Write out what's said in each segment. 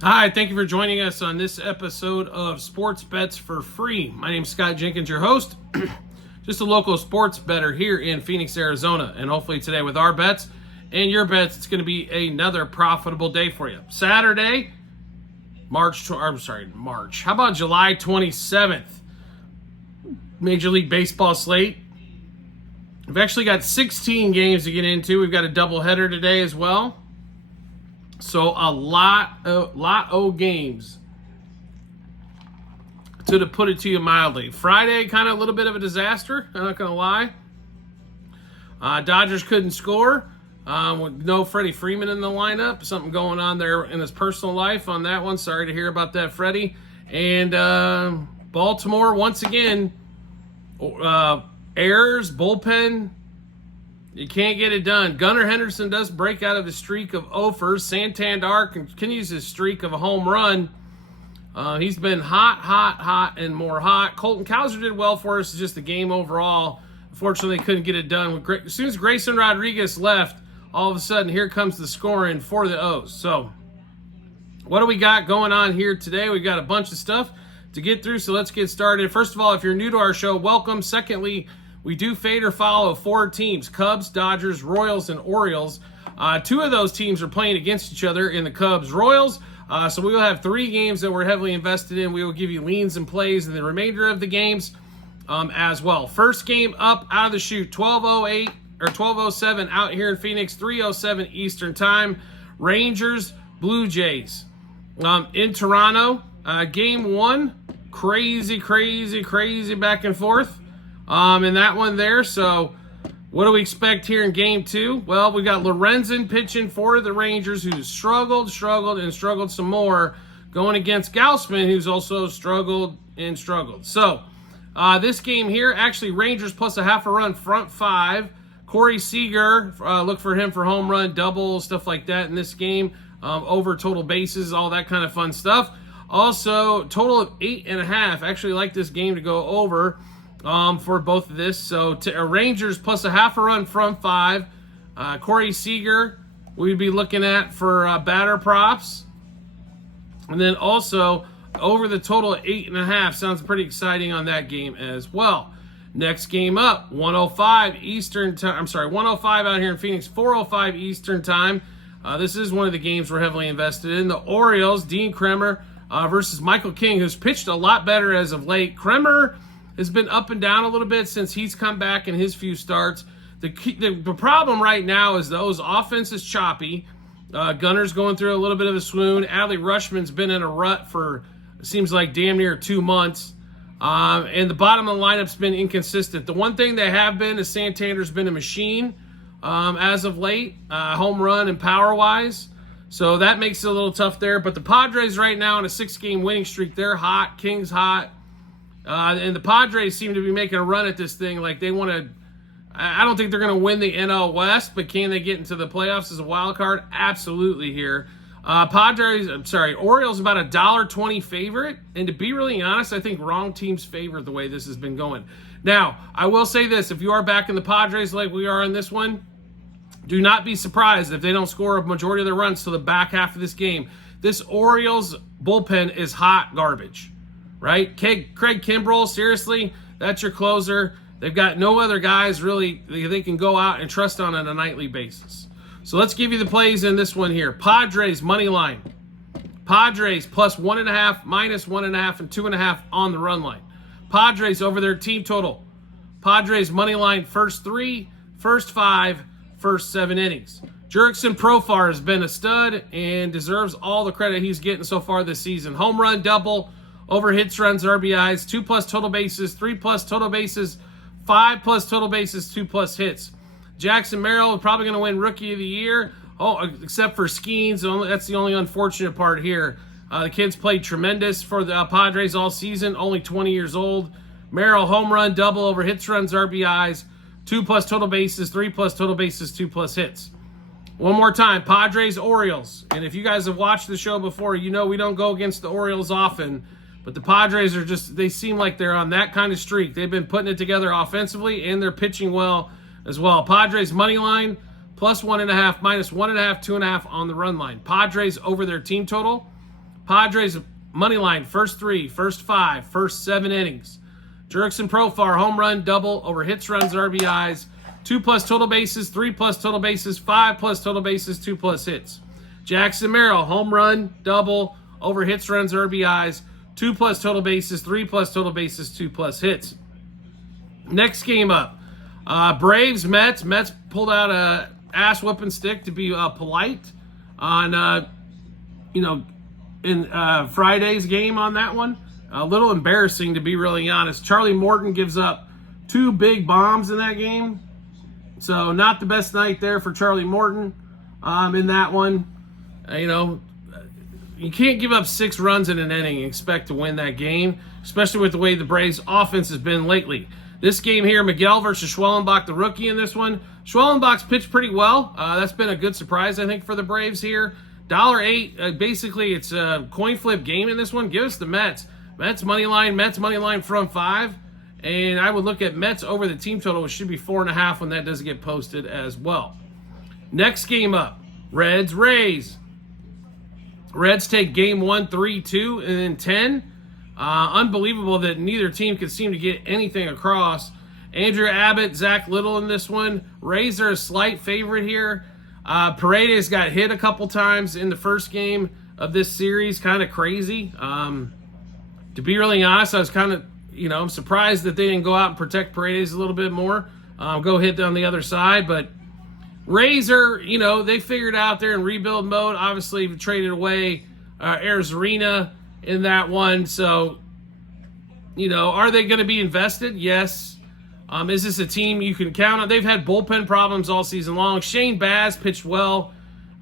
Hi, thank you for joining us on this episode of Sports Bets for Free. My name is Scott Jenkins, your host. Just a local sports bettor here in Phoenix, Arizona. And hopefully today with our bets and your bets, it's going to be another profitable day for you. Saturday, March. How about July 27th? Major League Baseball slate. We've actually got 16 games to get into. We've got a doubleheader today as well. So a lot of games, to put it to you mildly. Friday, kind of a little bit of a disaster, I'm not going to lie. Dodgers couldn't score with no Freddie Freeman in the lineup. Something going on there in his personal life on that one. Sorry to hear about that, Freddie. And Baltimore, once again, errors, bullpen. You can't get it done. Gunnar Henderson does break out of his streak of offers. Santander continues his streak of a home run. He's been hot, and more hot. Colton Cowser did well for us. It's just the game overall. Unfortunately, couldn't get it done. As soon as Grayson Rodriguez left, all of a sudden, here comes the scoring for the O's. So, what do we got going on here today? We've got a bunch of stuff to get through, so let's get started. First of all, if you're new to our show, welcome. Secondly, we do fade or follow 4 teams: Cubs, Dodgers, Royals, and Orioles. 2 of those teams are playing against each other in the Cubs-Royals. So we will have 3 games that we're heavily invested in. We will give you leans and plays in the remainder of the games as well. First game up out of the chute, 12:08 or 12:07 out here in Phoenix, 3:07 Eastern Time. Rangers, Blue Jays in Toronto. Game 1, crazy back and forth. In that one there. So what do we expect here in game 2? Well, we got Lorenzen pitching for the Rangers, who's struggled some more, going against Gausman, who's also struggled. So this game here, actually Rangers plus a half a run, front 5. Corey Seager, look for him for home run, double, stuff like that in this game. Over total bases, all that kind of fun stuff. Also, total of 8.5. Actually like this game to go over. For both of this. So Rangers plus a half a run from 5. Corey Seager we'd be looking at for batter props. And then also over the total of 8.5. Sounds pretty exciting on that game as well. Next game up, 105 Eastern time. 105 out here in Phoenix, 405 Eastern time. This is one of the games we're heavily invested in. The Orioles, Dean Kremer versus Michael King, who's pitched a lot better as of late. Kremer has been up and down a little bit since he's come back in his few starts. The problem right now is those offense is choppy. Gunner's going through a little bit of a swoon. Adley Rutschman's been in a rut for, it seems like, damn near 2 months. And the bottom of the lineup's been inconsistent. The one thing they have been is Santander's been a machine as of late, home run and power-wise. So that makes it a little tough there. But the Padres right now in a 6-game winning streak, they're hot. King's hot. And the Padres seem to be making a run at this thing like they want to. I don't think they're going to win the NL West, but can they get into the playoffs as a wild card? Absolutely here. Orioles about $1.20 favorite. And to be really honest, I think wrong teams favor the way this has been going. Now, I will say this. If you are back in the Padres like we are in this one, do not be surprised if they don't score a majority of their runs to the back half of this game. This Orioles bullpen is hot garbage. Right? Craig Kimbrell, seriously, that's your closer. They've got no other guys really they can go out and trust on a nightly basis. So let's give you the plays in this one here. Padres money line. Padres plus 1.5, minus 1.5, and 2.5 on the run line. Padres over their team total. Padres money line first 3, first 5, first 7 innings. Jurickson Profar has been a stud and deserves all the credit he's getting so far this season. Home run, double, over hits, runs, RBIs, 2+ total bases, 3+ total bases, 5+ total bases, 2+ hits. Jackson Merrill is probably going to win Rookie of the Year. Oh, except for Skeens. That's the only unfortunate part here. The kid's played tremendous for the Padres all season, only 20 years old. Merrill, home run, double, over hits, runs, RBIs, 2+ total bases, 3+ total bases, 2+ hits. One more time, Padres, Orioles. And if you guys have watched the show before, you know we don't go against the Orioles often. But the Padres are they seem like they're on that kind of streak. They've been putting it together offensively, and they're pitching well as well. Padres money line, plus 1.5, minus 1.5, 2.5 on the run line. Padres over their team total. Padres money line, first 3, first 5, first 7 innings. Jurickson Profar, home run, double, over hits, runs, RBIs, 2+ total bases, 3+ total bases, 5+ total bases, 2+ hits. Jackson Merrill, home run, double, over hits, runs, RBIs, 2+ total bases, 3+ total bases, 2+ hits. Next game up, Braves, Mets. Mets pulled out a ass whooping stick to be polite on, in Friday's game on that one. A little embarrassing, to be really honest. Charlie Morton gives up 2 big bombs in that game. So not the best night there for Charlie Morton in that one. You can't give up 6 runs in an inning and expect to win that game, especially with the way the Braves' offense has been lately. This game here, Miguel versus Schwellenbach, the rookie in this one. Schwellenbach's pitched pretty well. That's been a good surprise, I think, for the Braves here. $1.08. Basically, it's a coin flip game in this one. Give us the Mets. Mets money line front 5. And I would look at Mets over the team total, which should be 4.5 when that doesn't get posted as well. Next game up, Reds, Rays. Reds take game 1, 3-2, and then 10. Unbelievable that neither team could seem to get anything across. Andrew Abbott, Zach Little in this one. Rays are a slight favorite here. Paredes got hit a couple times in the first game of this series. Kind of crazy. To be really honest, I was kind of, I'm surprised that they didn't go out and protect Paredes a little bit more. Go hit on the other side. But Rays are, they figured out they're in rebuild mode. Obviously, traded away Arizarena in that one. So, are they going to be invested? Yes. Is this a team you can count on? They've had bullpen problems all season long. Shane Baz pitched well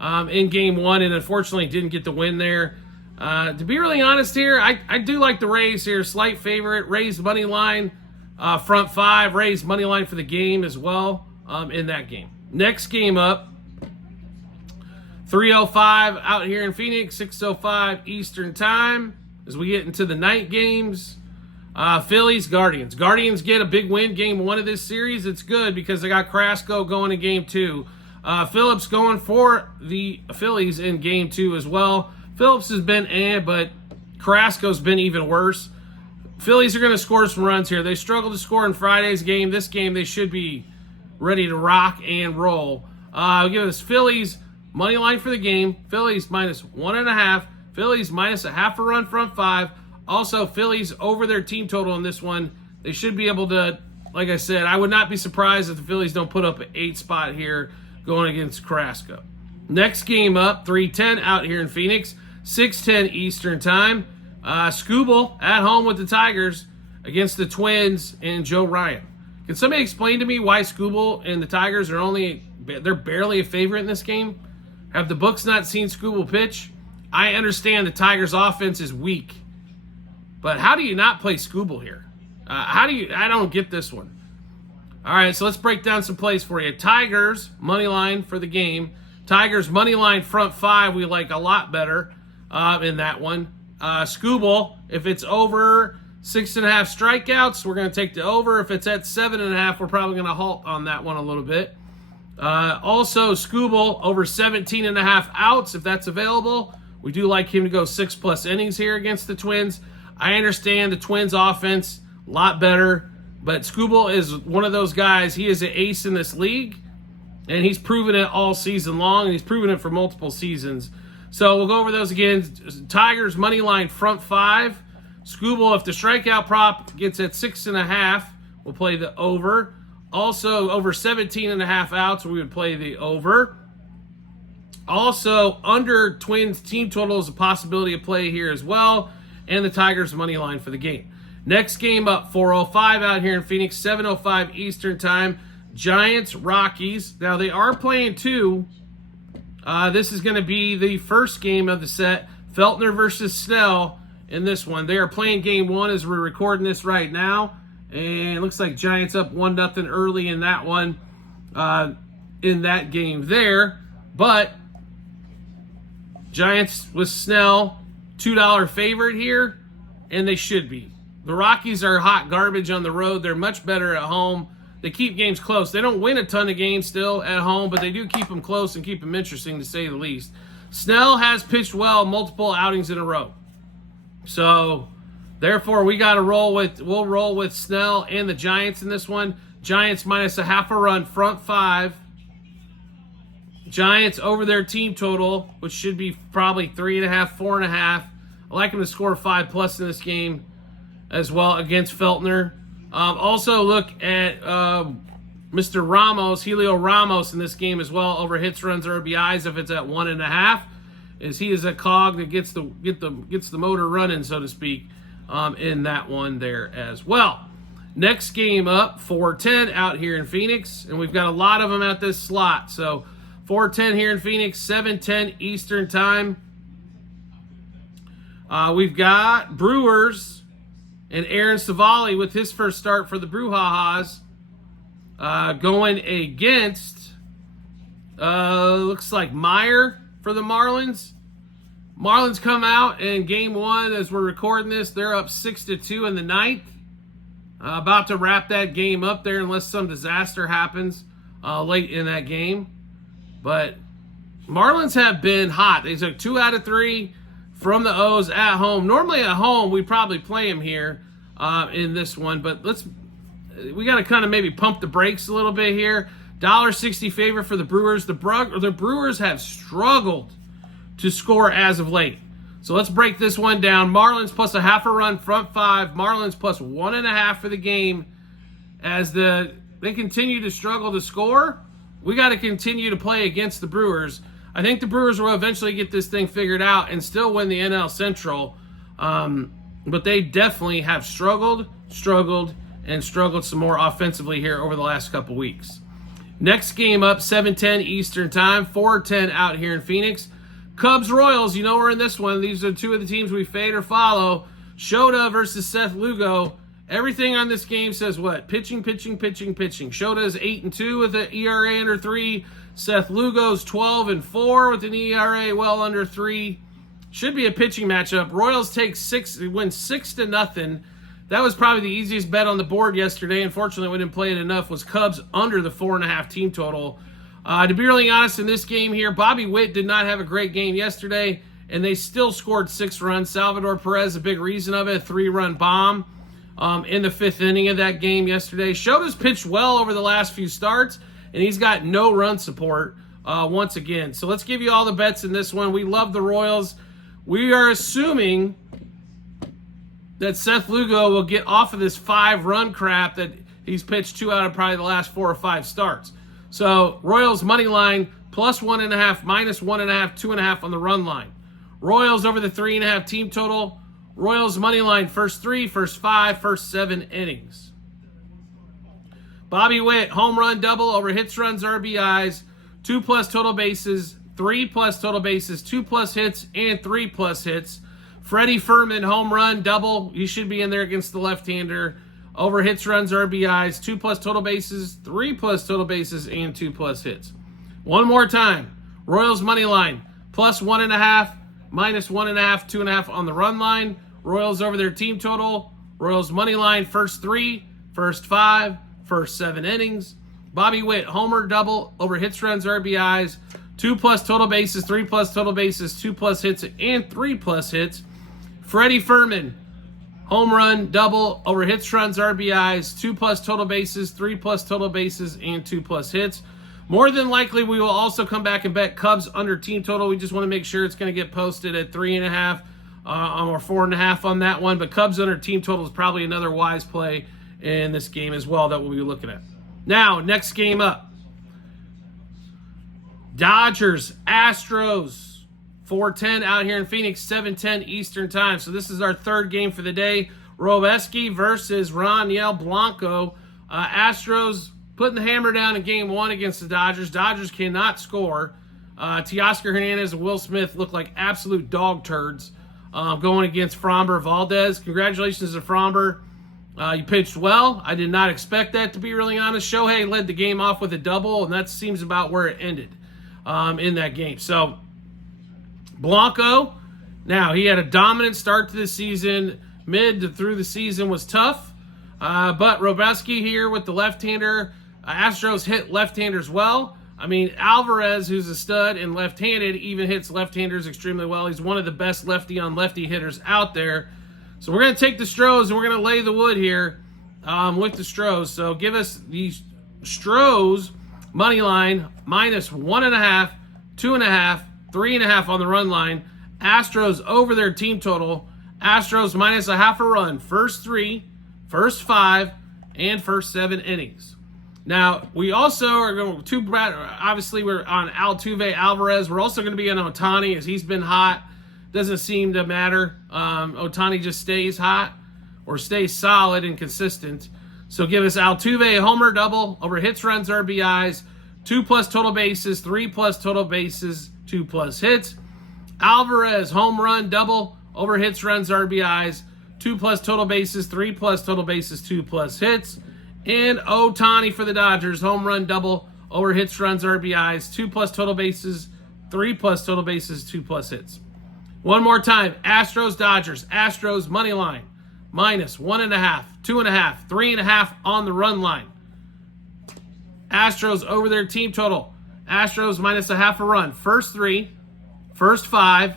in game 1 and unfortunately didn't get the win there. To be really honest here, I do like the Rays here. Slight favorite. Rays money line, front 5. Rays money line for the game as well in that game. Next game up, 3:05 out here in Phoenix, 6:05 Eastern Time as we get into the night games. Phillies, Guardians. Guardians get a big win game 1 of this series. It's good because they got Carrasco going in game 2. Phillips going for the Phillies in game 2 as well. Phillips has been but Carrasco's been even worse. Phillies are going to score some runs here. They struggled to score in Friday's game. This game, they should be ready to rock and roll. I'll give us Phillies money line for the game. Phillies minus 1.5. Phillies minus a half a run front 5. Also, Phillies over their team total in this one. They should be able to, like I said, I would not be surprised if the Phillies don't put up an 8 spot here going against Carrasco. Next game up, 3:10 out here in Phoenix, 6:10 Eastern Time. Scooble at home with the Tigers against the Twins and Joe Ryan. Can somebody explain to me why Scooble and the Tigers are they're barely a favorite in this game? Have the books not seen Scooble pitch? I understand the Tigers' offense is weak, but how do you not play Scooble here? I don't get this one. All right, so let's break down some plays for you. Tigers money line for the game. Tigers money line front 5 we like a lot better in that one. Scooble, if it's over 6.5 strikeouts, we're going to take the over. If it's at 7.5, we're probably going to halt on that one a little bit. Also, Scooble over 17.5 outs, if that's available. We do like him to go 6+ innings here against the Twins. I understand the Twins offense a lot better, but Scooble is one of those guys. He is an ace in this league, and he's proven it all season long, and he's proven it for multiple seasons. So we'll go over those again. Tigers money line front 5. Scooble, if the strikeout prop gets at 6.5, we'll play the over. Also, over 17.5 outs, we would play the over. Also, under Twins team total is a possibility of play here as well. And the Tigers money line for the game. Next game up, 4:05 out here in Phoenix, 7:05 Eastern Time. Giants, Rockies. Now, they are playing 2. This is going to be the first game of the set. Feltner versus Snell in this one. They are playing game 1 as we're recording this right now. And it looks like Giants up 1-0 early in that one, in that game there. But Giants with Snell, $2 favorite here, and they should be. The Rockies are hot garbage on the road. They're much better at home. They keep games close. They don't win a ton of games still at home, but they do keep them close and keep them interesting, to say the least. Snell has pitched well multiple outings in a row. So, therefore, we'll roll with Snell and the Giants in this one. Giants minus a half a run, front 5. Giants over their team total, which should be probably 3.5, 4.5. I like them to score 5+ in this game as well against Feltner. Also look at Mr. Ramos, Helio Ramos in this game as well, over hits, runs, RBIs if it's at 1.5, as he is a cog that gets the motor running, so to speak, in that one there as well. Next game up, 4:10 out here in Phoenix, and we've got a lot of them at this slot. So 4:10 here in Phoenix, 7:10 Eastern time. We've got Brewers and Aaron Savali with his first start for the Brewhahas going against, looks like Meyer for the Marlins. Marlins come out in game 1 as we're recording this. They're up 6-2 in the 9th. About to wrap that game up there unless some disaster happens late in that game. But Marlins have been hot. They took 2 out of 3 from the O's at home. Normally at home, we'd probably play them here in this one. But we got to kind of maybe pump the brakes a little bit here. $1.60 favorite for the Brewers. The Brewers have struggled to score as of late. So let's break this one down. Marlins plus a half a run, front 5. Marlins plus 1.5 for the game. As they continue to struggle to score, we got to continue to play against the Brewers. I think the Brewers will eventually get this thing figured out and still win the NL Central. But they definitely have struggled some more offensively here over the last couple weeks. Next game up, 7:10 Eastern time, 4:10 out here in Phoenix. Cubs-Royals, you know we're in this one. These are 2 of the teams we fade or follow. Shota versus Seth Lugo. Everything on this game says what? Pitching. Shota is 8-2 with an ERA under 3. Seth Lugo's 12-4 with an ERA well under 3. Should be a pitching matchup. Royals take 6, win 6-0. That was probably the easiest bet on the board yesterday. Unfortunately, we didn't play it enough. Was Cubs under the 4.5 team total. To be really honest, in this game here, Bobby Witt did not have a great game yesterday, and they still scored 6 runs. Salvador Perez, a big reason of it, a 3-run bomb in the 5th inning of that game yesterday. Shota's pitched well over the last few starts, and he's got no run support once again. So let's give you all the bets in this one. We love the Royals. We are assuming that Seth Lugo will get off of this 5-run crap that he's pitched 2 out of probably the last 4 or 5 starts. So Royals money line plus 1.5, minus 1.5, 2.5 on the run line. Royals over the 3.5 team total. Royals money line first 3, first 5, first 7 innings. Bobby Witt home run double over hits, runs, RBIs, 2+ total bases, 3+ total bases, 2+ hits, and 3+ hits. Freddie Fermin home run double. He should be in there against the left-hander. Over hits, runs, RBIs, 2+ total bases, 3+ total bases, and 2+ hits. One more time. Royals money line, plus 1.5, minus 1.5, 2.5 on the run line. Royals over their team total. Royals money line, first 3, first 5, first 7 innings. Bobby Witt, homer double over hits, runs, RBIs, 2+ total bases, 3+ total bases, 2+ hits, and 3+ hits. Freddie Fermin, home run, double, over hits, runs, RBIs, 2+ total bases, 3+ total bases, and 2+ hits. More than likely, we will also come back and bet Cubs under team total. We just want to make sure it's going to get posted at 3.5 or 4.5 on that one. But Cubs under team total is probably another wise play in this game as well that we'll be looking at. Now, next game up. Dodgers, Astros. 4:10 out here in Phoenix, 7:10 Eastern time. So this is our 3rd game for the day. Robeski versus Raniel Blanco. Astros putting the hammer down in game 1 against the Dodgers. Dodgers cannot score. Teoscar Hernandez and Will Smith look like absolute dog turds going against Framber Valdez. Congratulations to Framber. You pitched well. I did not expect that, to be really honest. Shohei led the game off with a double, and that seems about where it ended in that game. So Blanco, now he had a dominant start to the season. Mid to through the season was tough. But Robeski here with the left-hander. Astros hit left-handers well. I mean, Alvarez, who's a stud and left-handed, even hits left-handers extremely well. He's one of the best lefty-on-lefty hitters out there. So we're going to take the Stros, and we're going to lay the wood here with the Stros. So give us the Stros money line minus 1.5, 2.5, 3.5 on the run line. Astros over their team total. Astros minus a half a run. First 3, first 5, and first 7 innings. Now, we also are going to, obviously, we're on Altuve, Alvarez. We're also going to be on Ohtani as he's been hot. Doesn't seem to matter. Ohtani just stays hot or stays solid and consistent. So give us Altuve, a homer double over hits, runs, RBIs, 2+ total bases, 3+ total bases, 2+ hits. Alvarez, home run double over hits, runs, RBIs, 2+ total bases, 3+ total bases, 2+ hits. And Ohtani for the Dodgers, home run double over hits, runs, RBIs, 2+ total bases, 3+ total bases, 2+ hits. One more time, Astros, Dodgers. Astros money line, minus 1.5, 2.5, 3.5 on the run line. Astros over their team total. Astros minus a half a run. First 3, first 5,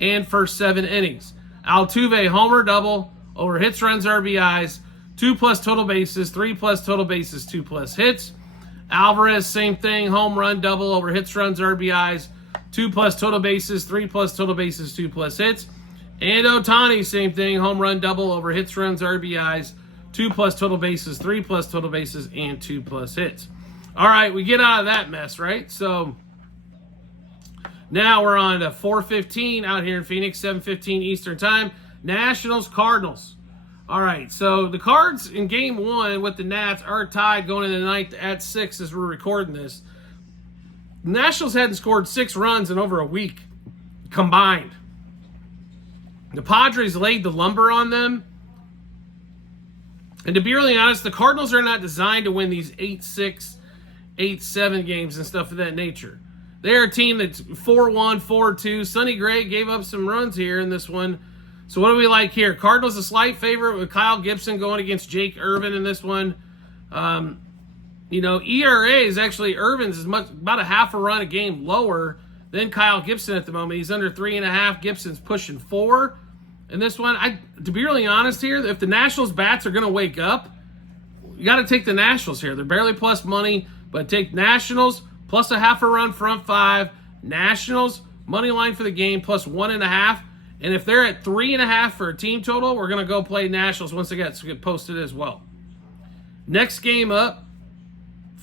and first 7 innings. Altuve, homer double over hits, runs, RBIs, 2+ total bases, 3+ total bases, 2+ hits. Alvarez, same thing, home run double over hits, runs, RBIs, 2+ total bases, 3+ total bases, 2+ hits. And Ohtani, same thing, home run double over hits, runs, RBIs, 2+ total bases, 3+ total bases, and 2+ hits. All right, we get out of that mess, right? So now we're on to 4:15 out here in Phoenix, 7:15 Eastern Time. Nationals, Cardinals. All right, so the Cards in Game 1 with the Nats are tied going into the ninth at 6 as we're recording this. The Nationals hadn't scored 6 runs in over a week combined. The Padres laid the lumber on them. And to be really honest, the Cardinals are not designed to win these 8-6, 8-7 games and stuff of that nature. They're a team that's 4-1, 4-2. Sonny Gray gave up some runs here in this one. So what do we like here? Cardinals a slight favorite with Kyle Gibson going against Jake Irvin in this one. ERA is actually Irvin's is about a half a run a game lower than Kyle Gibson at the moment. He's under 3.5. Gibson's pushing 4 in this one. To be really honest here, if the Nationals bats are going to wake up, you got to take the Nationals here. They're barely plus money, but take Nationals plus a half a run front 5. Nationals money line for the game plus 1.5. And if they're at 3.5 for a team total, we're going to go play Nationals once it gets posted as well. Next game up,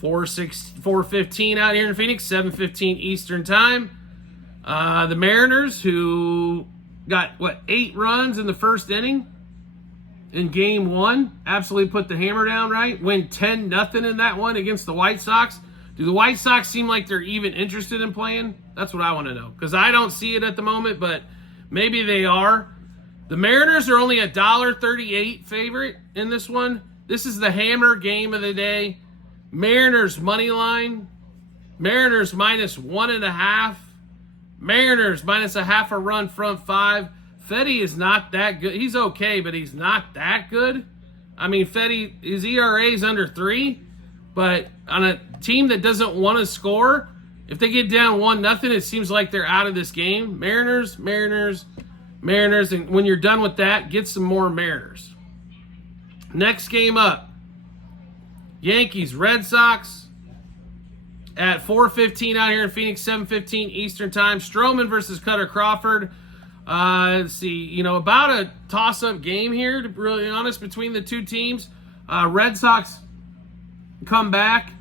4:15 out here in Phoenix, 7:15 Eastern Time. The Mariners, who got, 8 runs in the first inning in Game 1, absolutely put the hammer down, right? Win 10-0 in that one against the White Sox. Do the White Sox seem like they're even interested in playing? That's what I want to know, because I don't see it at the moment, but maybe they are. The Mariners are only $1.38 favorite in this one. This is the hammer game of the day. Mariners money line. Mariners minus 1.5. Mariners minus a half a run front 5. Fetty is not that good. He's okay, but he's not that good. I mean, Fetty, his ERA is under 3, but on a team that doesn't want to score, if they get down 1-0, it seems like they're out of this game. Mariners, and when you're done with that, get some more Mariners. Next game up, Yankees, Red Sox at 4:15 out here in Phoenix, 7:15 Eastern Time. Stroman versus Cutter Crawford. Let's see, about a toss-up game here, to be really honest, between the two teams. Red Sox come back.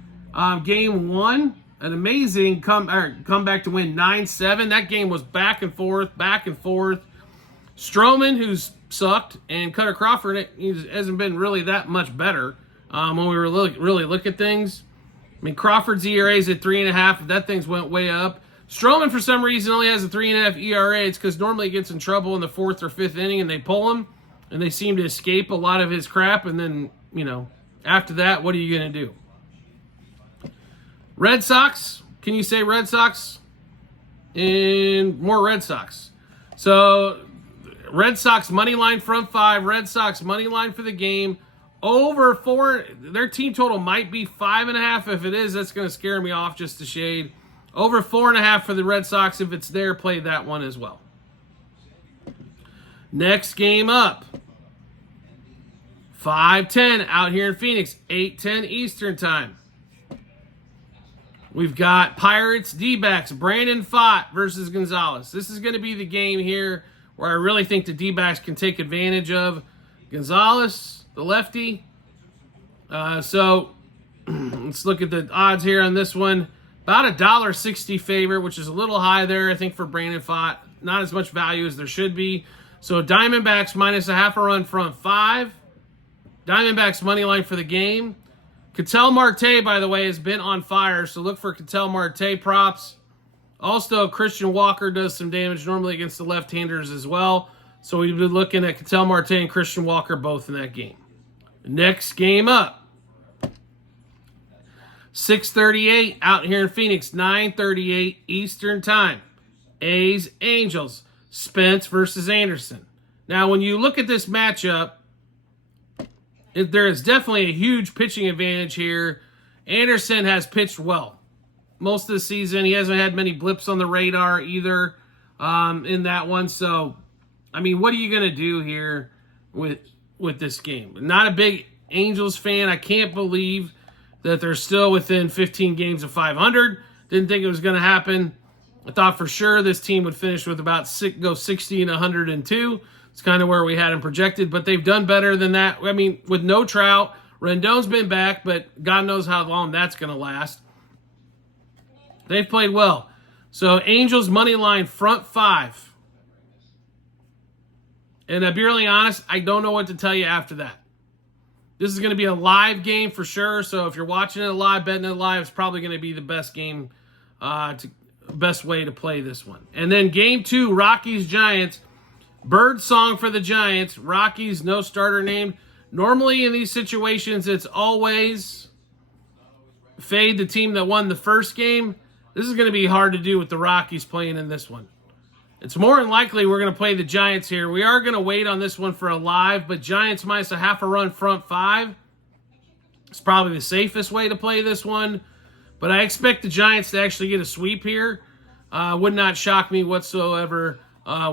Game 1. An amazing comeback to win 9-7. That game was back and forth. Stroman, who's sucked, and Cutter Crawford hasn't been really that much better when we were really look at things. I mean, Crawford's ERA is at 3.5. That thing's went way up. Stroman, for some reason, only has a 3.5 ERA. It's because normally he gets in trouble in the 4th or 5th inning, and they pull him, and they seem to escape a lot of his crap, and then, after that, what are you going to do? Red Sox, can you say Red Sox? And more Red Sox. So, Red Sox money line front 5, Red Sox money line for the game, Over 4. Their team total might be 5.5. If it is, that's going to scare me off just a shade. Over 4.5 for the Red Sox. If it's there, play that one as well. Next game up. 5:10 out here in Phoenix. 8:10 Eastern time. We've got Pirates, D-backs, Brandon Pfaadt versus Gonzalez. This is going to be the game here where I really think the D-backs can take advantage of Gonzalez, the lefty. So let's look at the odds here on this one. About a $1.60 favorite, which is a little high there, I think, for Brandon Pfaadt. Not as much value as there should be. So Diamondbacks minus a half a run front 5. Diamondbacks money line for the game. Ketel Marte, by the way, has been on fire, so look for Ketel Marte props. Also, Christian Walker does some damage normally against the left-handers as well. So we've been looking at Ketel Marte and Christian Walker both in that game. Next game up. 6:38 out here in Phoenix. 9:38 Eastern time. A's, Angels. Spence versus Anderson. Now, when you look at this matchup, there is definitely a huge pitching advantage here. Anderson has pitched well most of the season. He hasn't had many blips on the radar either in that one. So, I mean, what are you going to do here with this game? Not a big Angels fan. I can't believe that they're still within 15 games of 500. Didn't think it was going to happen. I thought for sure this team would finish with about 60 and 102. It's kind of where we had them projected, but they've done better than that. I mean, with no Trout, Rendon's been back, but God knows how long that's going to last. They've played well. So Angels money line front 5. And to be really honest, I don't know what to tell you after that. This is going to be a live game for sure. So if you're watching it live, betting it live, it's probably going to be the best game, best way to play this one. And then game 2, Rockies, Giants. Bird song for the Giants. Rockies, no starter named. Normally in these situations, it's always fade the team that won the first game. This is going to be hard to do with the Rockies playing in this one. It's more than likely we're going to play the Giants here. We are going to wait on this one for a live, but Giants minus a half a run front 5. It's probably the safest way to play this one. But I expect the Giants to actually get a sweep here. Would not shock me whatsoever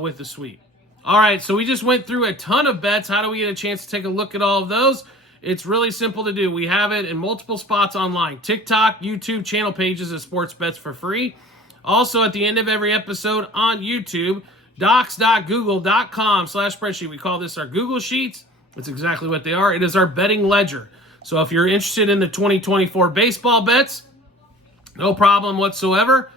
with the sweep. All right, so we just went through a ton of bets. How do we get a chance to take a look at all of those? It's really simple to do. We have it in multiple spots online. TikTok, YouTube, channel pages of Sports Bets for free. Also, at the end of every episode on YouTube, docs.google.com/spreadsheet. We call this our Google Sheets. That's exactly what they are. It is our betting ledger. So if you're interested in the 2024 baseball bets, no problem whatsoever.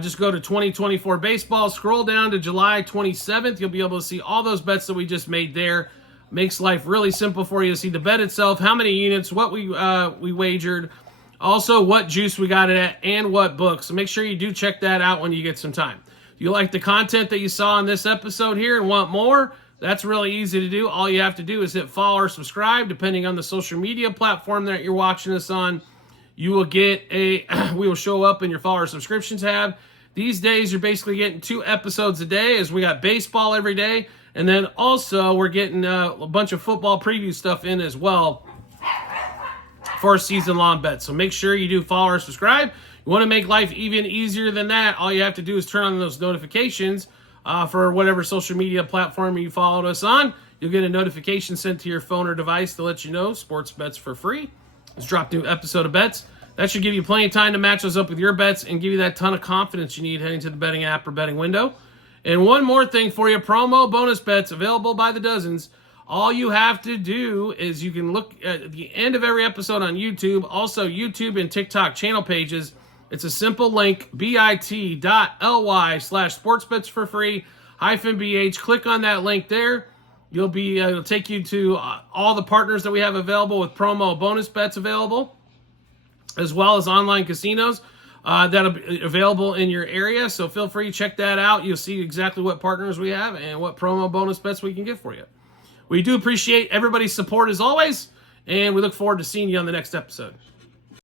Just go to 2024 baseball, scroll down to July 27th. You'll be able to see all those bets that we just made there. Makes life really simple for you to see the bet itself, how many units, what we wagered, also what juice we got it at, and what book. So make sure you do check that out when you get some time. If you like the content that you saw in this episode here and want more, that's really easy to do. All you have to do is hit follow or subscribe, depending on the social media platform that you're watching us on. You will get we will show up in your follower subscription tab. These days, you're basically getting 2 episodes a day as we got baseball every day. And then also, we're getting a bunch of football preview stuff in as well for season-long bets. So make sure you do follow or subscribe. You want to make life even easier than that, all you have to do is turn on those notifications for whatever social media platform you followed us on. You'll get a notification sent to your phone or device to let you know sports bets for free. Let's drop new episode of bets. That should give you plenty of time to match those up with your bets and give you that ton of confidence you need heading to the betting app or betting window. And one more thing for you, promo bonus bets available by the dozens. All you have to do is you can look at the end of every episode on YouTube, also YouTube and TikTok channel pages. It's a simple link, bit.ly/sportsbets for free -BH. Click on that link there. It'll take you to all the partners that we have available with promo bonus bets available, as well as online casinos that'll be available in your area. So feel free to check that out. You'll see exactly what partners we have and what promo bonus bets we can get for you. We do appreciate everybody's support as always, and we look forward to seeing you on the next episode.